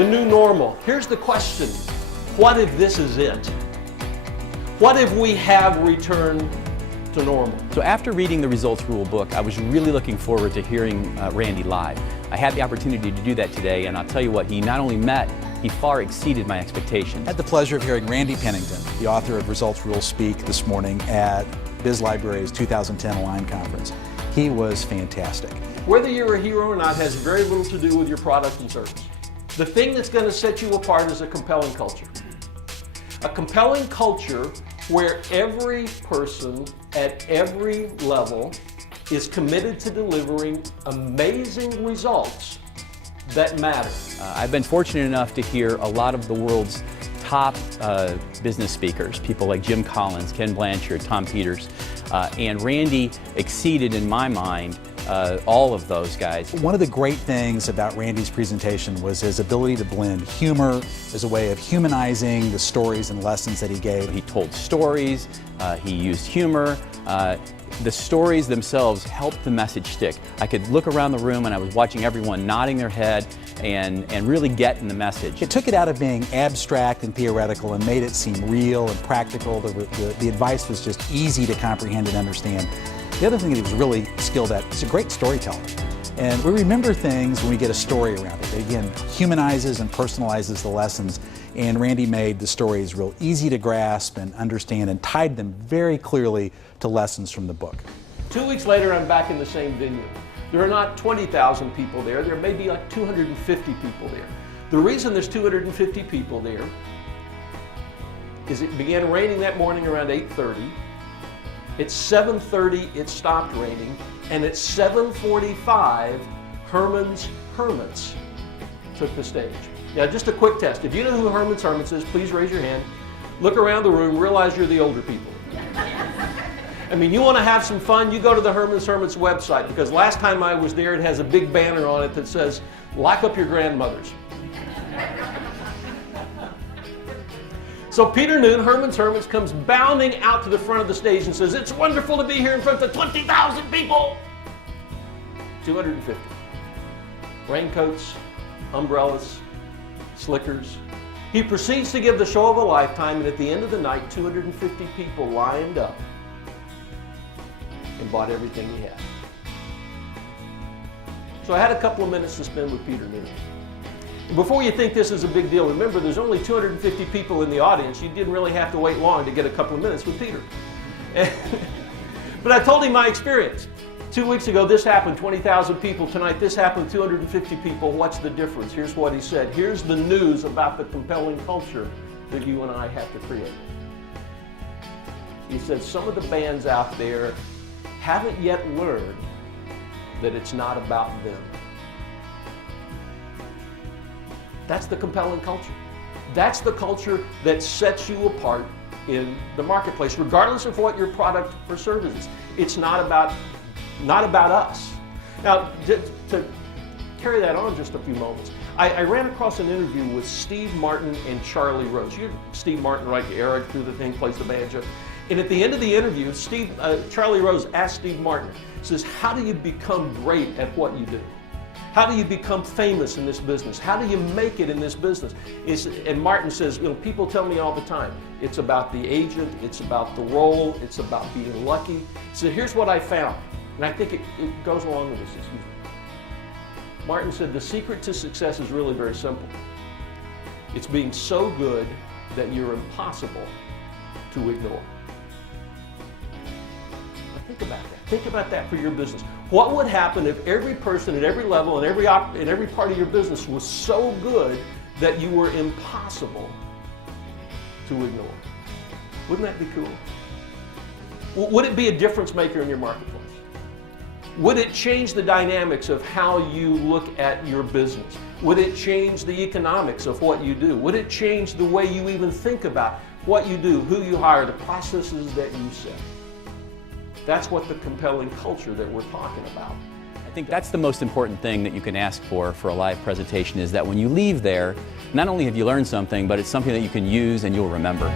The new normal. Here's the question. What if this is it? What if we have returned to normal? So after reading the Results Rule book, I was really looking forward to hearing Randy live. I had the opportunity to do that today, and I'll tell you what, he not only met, he far exceeded my expectations. I had the pleasure of hearing Randy Pennington, the author of Results Rule, speak this morning at BizLibrary's 2010 Align Conference. He was fantastic. Whether you're a hero or not has very little to do with your product and service. The thing that's going to set you apart is a compelling culture. A compelling culture where every person at every level is committed to delivering amazing results that matter. I've been fortunate enough to hear a lot of the world's top business speakers, people like Jim Collins, Ken Blanchard, Tom Peters, and Randy exceeded, in my mind, all of those guys. One of the great things about Randy's presentation was his ability to blend humor as a way of humanizing the stories and lessons that he gave. He told stories, he used humor. The stories themselves helped the message stick. I could look around the room and I was watching everyone nodding their head and really getting the message. It took it out of being abstract and theoretical and made it seem real and practical. The advice was just easy to comprehend and understand. The other thing that he was really skilled at is a great storyteller. And we remember things when we get a story around it. It again humanizes and personalizes the lessons. And Randy made the stories real easy to grasp and understand and tied them very clearly to lessons from the book. 2 weeks later, I'm back in the same venue. There are not 20,000 people there. There may be like 250 people there. The reason there's 250 people there is it began raining that morning around 8:30. At 7:30, it stopped raining, and at 7:45, Herman's Hermits took the stage. Now, just a quick test. If you know who Herman's Hermits is, please raise your hand. Look around the room, realize you're the older people. I mean, you want to have some fun, you go to the Herman's Hermits website, because last time I was there, it has a big banner on it that says, lock up your grandmothers. So Peter Noon, Herman's Hermits, comes bounding out to the front of the stage and says, it's wonderful to be here in front of 20,000 people. 250. Raincoats, umbrellas, slickers. He proceeds to give the show of a lifetime, and at the end of the night, 250 people lined up and bought everything he had. So I had a couple of minutes to spend with Peter Noon. Before you think this is a big deal, remember there's only 250 people in the audience. You didn't really have to wait long to get a couple of minutes with Peter. But I told him my experience. 2 weeks ago this happened, 20,000 people. Tonight this happened, 250 people. What's the difference? Here's what he said. Here's the news about the compelling culture that you and I have to create. He said some of the bands out there haven't yet learned that it's not about them. That's the compelling culture. That's the culture that sets you apart in the marketplace, regardless of what your product or service is. It's not about us. Now, to carry that on just a few moments, I ran across an interview with Steve Martin and Charlie Rose. You Steve Martin, right? Eric through the thing, plays the banjo. And at the end of the interview, Charlie Rose asked Steve Martin, says, how do you become great at what you do? How do you become famous in this business? How do you make it in this business? And Martin says, people tell me all the time, it's about the agent, it's about the role, it's about being lucky. So here's what I found, and I think it goes along with this, excuse me. Martin said, the secret to success is really very simple. It's being so good that you're impossible to ignore. Now think about that. Think about that for your business. What would happen if every person at every level and every part of your business was so good that you were impossible to ignore? Wouldn't that be cool? Would it be a difference maker in your marketplace? Would it change the dynamics of how you look at your business? Would it change the economics of what you do? Would it change the way you even think about what you do, who you hire, the processes that you set? That's what the compelling culture that we're talking about. I think that's the most important thing that you can ask for a live presentation, is that when you leave there, not only have you learned something, but it's something that you can use and you'll remember.